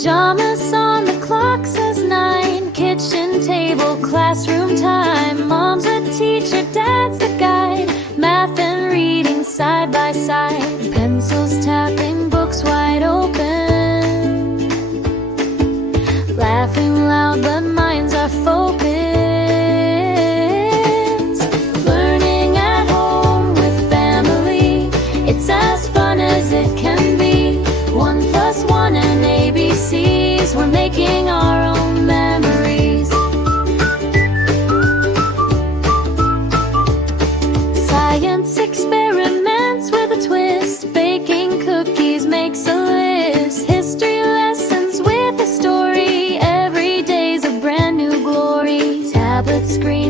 Pajamas on the clock says 9. Kitchen table, classroom time. Mom's a teacher, dad's the guide. Math and reading side by side. Pencils tapping, books wide open. Laughing loud, but minds are focused. Learning at home with family, it's as fun as it can be. 1 + 1 and ABCs, we're making our own memories. Science experiments with a twist. Baking cookies makes a list. History lessons with a story. Every day's a brand new glory. Tablet screen